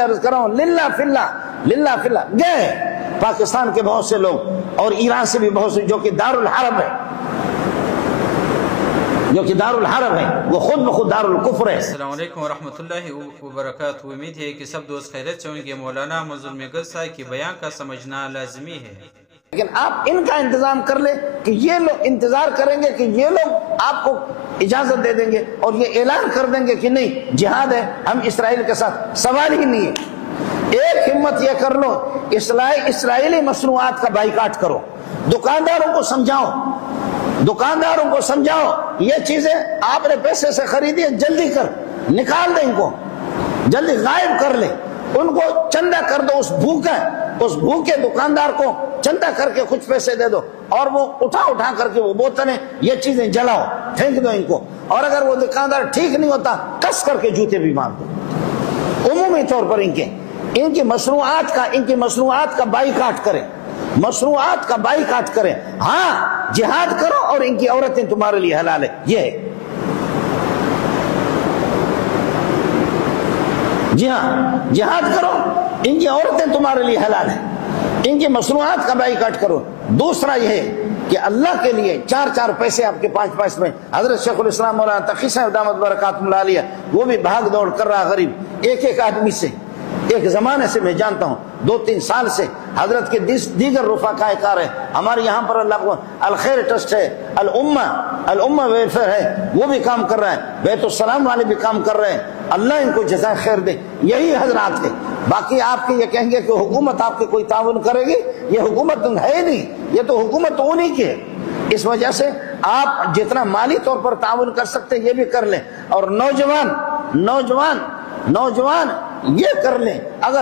عرض کر رہا ہوں للہ فی اللہ گئے پاکستان کے بہت سے لوگ اور ایران سے بھی بہت سے جو کہ دارالحرب ہے، وہ خود بخود دارالکفر ہے۔ السلام علیکم ورحمۃ اللہ وبرکاتہ۔ امید ہے کہ سب دوست خیریت سے ہوں گے۔ مولانا مظلوم گل صاحب کی بیان کا سمجھنا لازمی ہے، لیکن آپ ان کا انتظام کر لیں کہ یہ لوگ انتظار کریں گے کہ یہ لوگ آپ کو اجازت دے دیں گے اور یہ اعلان کر دیں گے کہ نہیں جہاد ہے، ہم اسرائیل کے ساتھ، سوال ہی نہیں ہے۔ ایک ہمت یہ کر لو، اسرائیلی مصنوعات کا بائیکاٹ کرو، دکانداروں کو سمجھاؤ یہ چیزیں آپ نے پیسے سے خریدی ہیں، جلدی کر نکال دیں، ان کو جلدی غائب کر لیں، ان کو چندہ کر دو، اس بھوکے دکاندار کو چندہ کر کے کچھ پیسے دے دو اور وہ اٹھا کر کے وہ بوتلیں یہ چیزیں جلاؤ، پھینک دو ان کو، اور اگر وہ دکاندار ٹھیک نہیں ہوتا کس کر کے جوتے بھی مار دو۔ عمومی طور پر ان کی مصنوعات کا بائیکاٹ کریں، ہاں جہاد کرو اور ان کی عورتیں تمہارے لیے حلال ہے، یہ ہے۔ جی ہاں جہاد کرو، ان کی عورتیں تمہارے لیے حلال ہیں، ان کی مصنوعات کا بائیکاٹ کرو۔ دوسرا یہ ہے کہ اللہ کے لیے 4 پیسے آپ کے 5 میں حضرت شیخ الاسلام مولانا تقی صاحب دامت برکاتہم العالیہ وہ بھی بھاگ دوڑ کر رہا غریب ایک آدمی سے، ایک زمانے سے میں جانتا ہوں 2-3 سال سے حضرت کے دیگر رفقائے کار ہیں، ہمارے یہاں پر اللہ کو الخیر ٹرسٹ ہے، الامہ ویلفیئر ہے، وہ بھی کام کر رہا ہے، بیت السلام والے بھی کام کر رہے ہیں، اللہ ان کو جزائے خیر دے۔ یہی حضرات ہے، باقی آپ کے یہ کہیں گے کہ حکومت آپ کے کوئی تعاون کرے گی، یہ حکومت ہے ہی نہیں، یہ تو حکومت انہی کی ہے۔ اس وجہ سے آپ جتنا مالی طور پر تعاون کر سکتے یہ بھی کر لیں، اور نوجوان یہ کر لیں، اگر